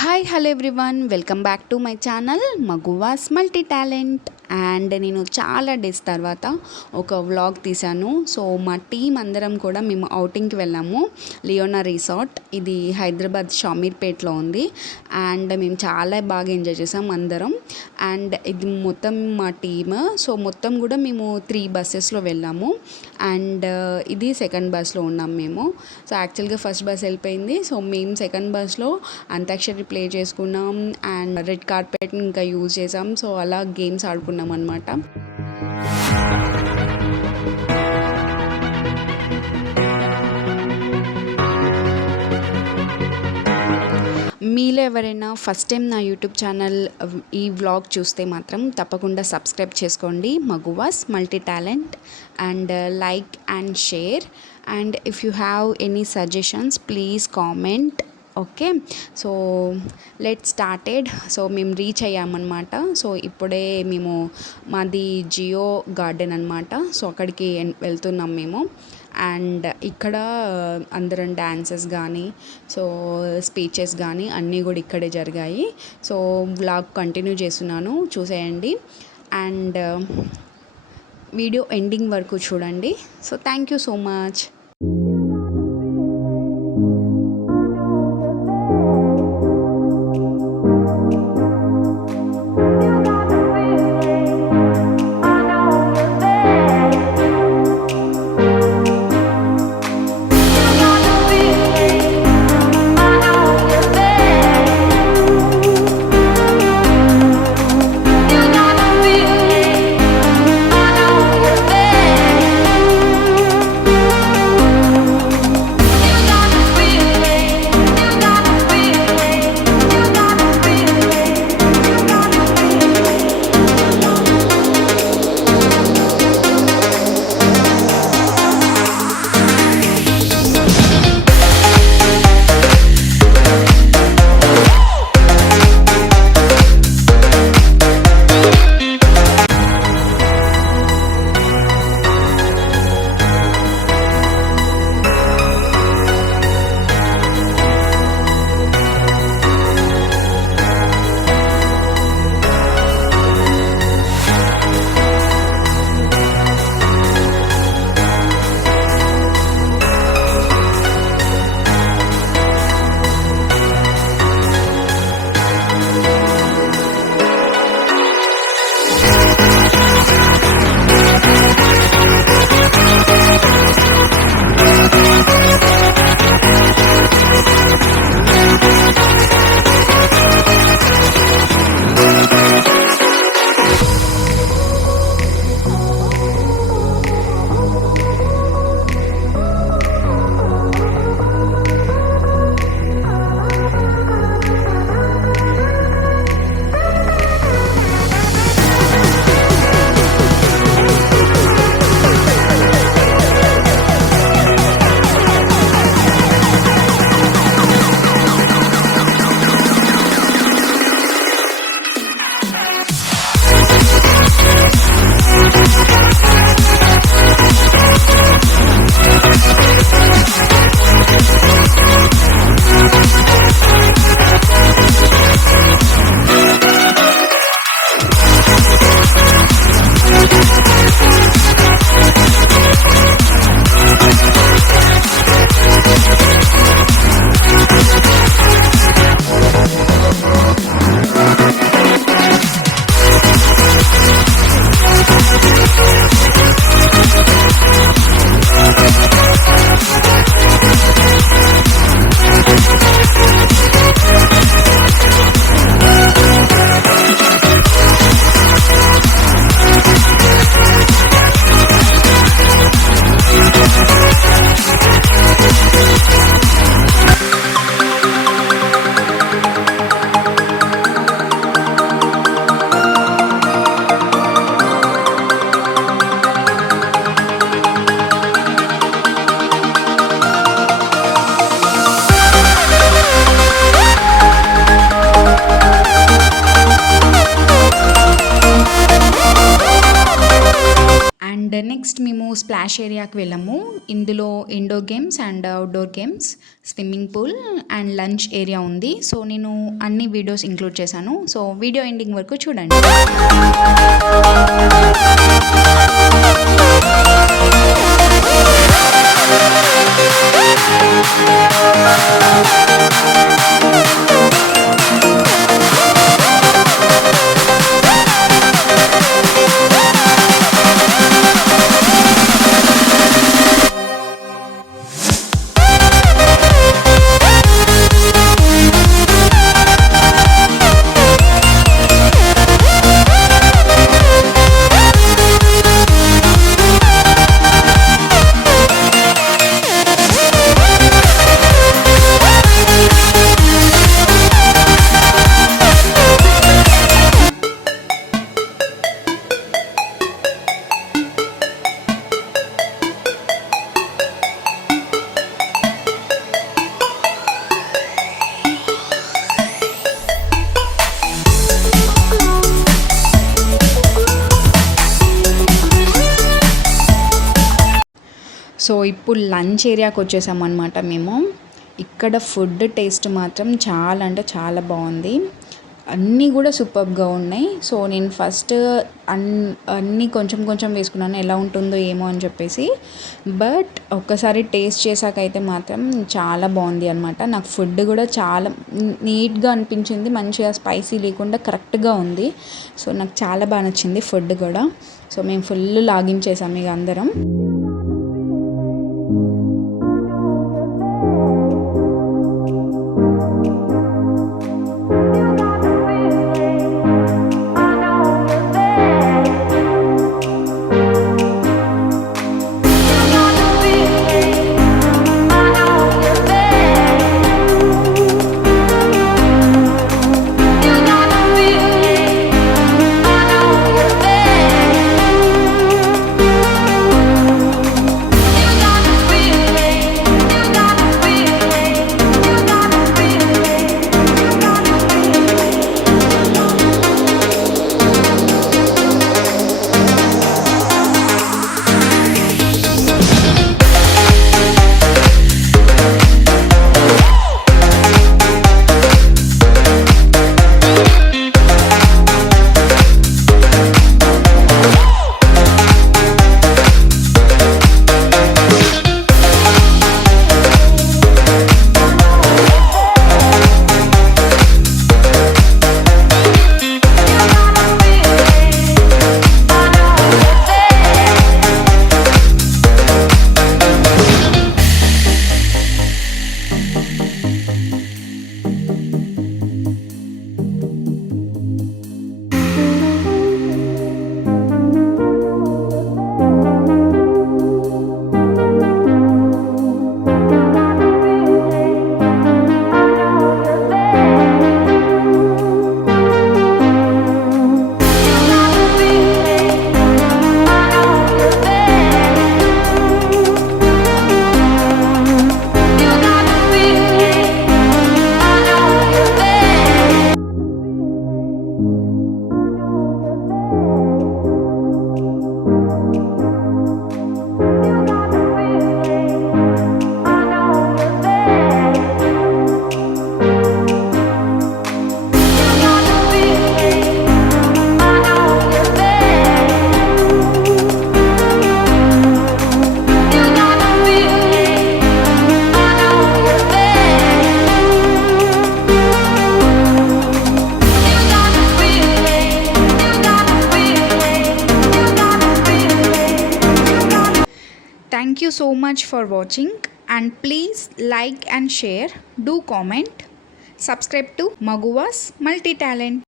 Hi hello everyone, welcome back to my channel Maguvas multi talent. And నేను చాలా డేస్ తర్వాత ఒక వ్లాగ్ తీశాను. సో మా టీం అందరం కూడా మేము అవుటింగ్కి వెళ్ళాము, లియోనా రిసార్ట్. ఇది హైదరాబాద్ షామీర్పేట్లో ఉంది. అండ్ మేము చాలా బాగా ఎంజాయ్ చేసాం అందరం. అండ్ ఇది మొత్తం మా టీమ్. సో మొత్తం కూడా మేము 3 బస్సెస్లో వెళ్ళాము. అండ్ ఇది సెకండ్ బస్లో ఉన్నాం మేము. సో యాక్చువల్గా ఫస్ట్ బస్ వెళ్ళిపోయింది. సో మేము సెకండ్ బస్లో అంతాక్షరి ప్లే చేసుకున్నాం అండ్ రెడ్ కార్పెట్ ఇంకా యూజ్ చేసాం. సో అలా గేమ్స్ ఆడుకున్నాం అనమాట. మీలో ఎవరైనా ఫస్ట్ టైం నా యూట్యూబ్ ఛానల్ ఈ వ్లాగ్ చూస్తే మాత్రం తప్పకుండా సబ్స్క్రైబ్ చేసుకోండి, Maguvas multi talent. And like and share. And if you have any suggestions please comment. Okay, so let started. So మేము రీచ్ అయ్యామన్నమాట. సో ఇప్పుడే మేము మాది జియో గార్డెన్ అనమాట. సో అక్కడికి వెళ్తున్నాం మేము. అండ్ ఇక్కడ అందరం డ్యాన్సెస్ కానీ సో స్పీచెస్ కానీ అన్నీ కూడా ఇక్కడే జరిగాయి. సో వ్లాగ్ కంటిన్యూ చేస్తున్నాను, చూసేయండి. అండ్ వీడియో ఎండింగ్ వరకు చూడండి. So thank you so much. Splash ఏరియాకి వెళ్ళాము. ఇందులో indoor games and outdoor games, swimming pool and lunch area ఉంది. సో నేను అన్ని వీడియోస్ ఇంక్లూడ్ చేశాను. సో వీడియో ఎండింగ్ వరకు చూడండి. సో ఇప్పుడు లంచ్ ఏరియాకి వచ్చేసామన్నమాట మేము. ఇక్కడ ఫుడ్ టేస్ట్ మాత్రం చాలా అంటే చాలా బాగుంది. అన్నీ కూడా సూపర్గా ఉన్నాయి. సో నేను ఫస్ట్ అన్నీ కొంచెం కొంచెం వేసుకున్నాను, ఎలా ఉంటుందో ఏమో అని చెప్పేసి. బట్ ఒక్కసారి టేస్ట్ చేశాకైతే మాత్రం చాలా బాగుంది అనమాట. నాకు ఫుడ్ కూడా చాలా నీట్గా అనిపించింది, మంచిగా స్పైసీ లేకుండా కరెక్ట్గా ఉంది. సో నాకు చాలా బాగా నచ్చింది ఫుడ్ కూడా. సో మేము ఫుల్ లాగించేసాము ఇక అందరం. Thank you so much for watching, and please like and share, do comment, subscribe to Maguwa's Multi Talent.